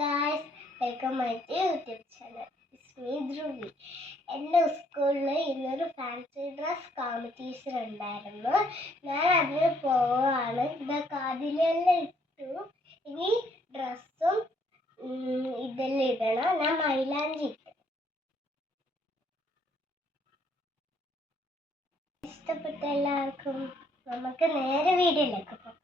Guys welcome my YouTube channel me Dhruvi എന്റെ സ്കൂളിൽ ഇന്നൊരു ഫാൻസി ഡ്രസ് കോമ്പറ്റീഷൻ ഉണ്ടായിരുന്നു. ഞാൻ അതിന് പോവാണ്. ഇതൊക്കെ അതിലെല്ലാം ഇട്ടു. ഇനി ഡ്രസ്സും ഇതെല്ലാം ഇടണം. ഞാൻ മൈലാഞ്ചി ഇഷ്ടപ്പെട്ട എല്ലാവർക്കും നമുക്ക് നേരെ വീഡിയോയിലേക്ക് പോകാം.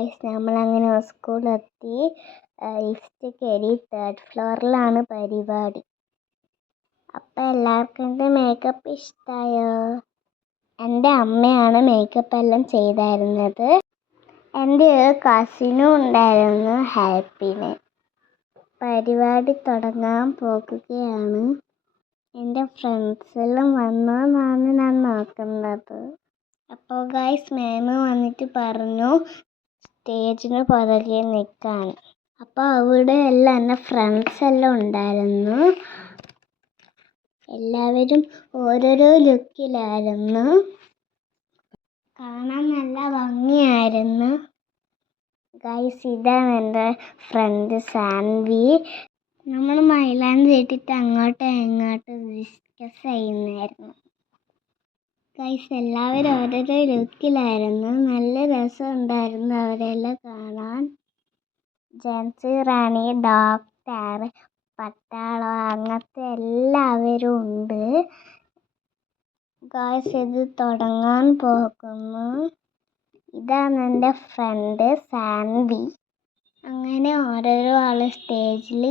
ഗൈസ് നമ്മൾ അങ്ങനെ സ്കൂളിലെത്തി ലിഫ്റ്റ് കയറി തേർഡ് ഫ്ലോറിലാണ് പരിപാടി. അപ്പം എല്ലാവർക്കും എന്റെ മേക്കപ്പ് ഇഷ്ടമായോ എന്റെ അമ്മയാണ് മേക്കപ്പ് എല്ലാം ചെയ്തായിരുന്നത്. എന്റെ ഒരു കസിനും ഉണ്ടായിരുന്നു ഹെൽപ്പിന്. പരിപാടി തുടങ്ങാൻ പോകുകയാണ്. എന്റെ ഫ്രണ്ട്സെല്ലാം വന്നോന്നാണ് ഞാൻ നോക്കുന്നത്. അപ്പോൾ ഗൈസ് മാം വന്നിട്ട് പറഞ്ഞു സ്റ്റേജിന് പുറകെ നിൽക്കാൻ. അപ്പോൾ അവിടെ എല്ലാം എന്റെ ഫ്രണ്ട്സ് എല്ലാം ഉണ്ടായിരുന്നു. എല്ലാവരും ഓരോരോ ലുക്കിലായിരുന്നു കാണാൻ നല്ല ഭംഗിയായിരുന്നു. ഗൈസ് ഇതാണ് എന്റെ ഫ്രണ്ട് സാൻവി. നമ്മൾ മൈലാഞ്ചി ഇട്ടിട്ട് അങ്ങോട്ടും ഇങ്ങോട്ടും ഡിസ്കസ് ചെയ്യുന്നായിരുന്നു ഗൈസ് എല്ലാവരും ഓരോരോ ലുക്കിലായിരുന്നു. നല്ല രസമുണ്ടായിരുന്നു അവരെല്ലാം കാണാൻ. ജാൻസി റാണി ഡോക്ടർ പട്ടാളം അങ്ങനത്തെ എല്ലാവരും ഉണ്ട്. ഗൈസ് ഇത് തുടങ്ങാൻ പോകുന്നു. ഇതാണ് എന്റെ ഫ്രണ്ട് സാൻവി. അങ്ങനെ ഓരോരോ ആൾ സ്റ്റേജിൽ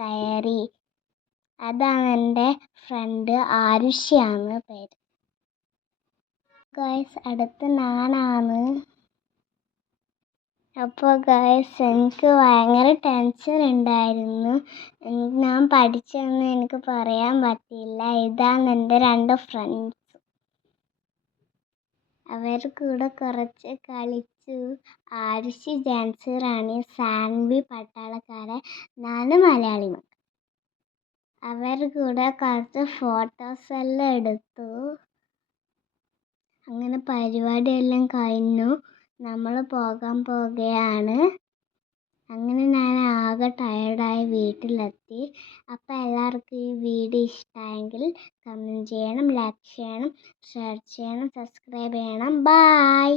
കയറി. അതാണ് എന്റെ ഫ്രണ്ട് ആരുഷ്യാണ് പേര്. ഗായ്സ് അടുത്ത് നാനാണ്. അപ്പോൾ ഗായ്സ് എനിക്ക് ഭയങ്കര ടെൻഷൻ ഉണ്ടായിരുന്നു. ഞാൻ പഠിച്ചതെന്ന് എനിക്ക് പറയാൻ പറ്റിയില്ല. ഇതാണ് എന്റെ രണ്ട് ഫ്രണ്ട്സ് അവർ കൂടെ കുറച്ച് കളിച്ചു. ആരുഷി റാണി സാൻവി പട്ടാളക്കാരൻ. നാല് മലയാളി മക്കൾ. അവർ കൂടെ കുറച്ച് ഫോട്ടോസ് എല്ലാം എടുത്തു. അങ്ങനെ പരിപാടിയെല്ലാം കഴിഞ്ഞു. നമ്മൾ പോകാൻ പോകുകയാണ് അങ്ങനെ ഞാൻ ആകെ ടയർഡായി വീട്ടിലെത്തി. അപ്പോൾ എല്ലാവർക്കും ഈ വീഡിയോ ഇഷ്ടമായെങ്കിൽ കമന്റ് ചെയ്യണം ലൈക്ക് ചെയ്യണം ഷെയർ ചെയ്യണം സബ്സ്ക്രൈബ് ചെയ്യണം. ബായ്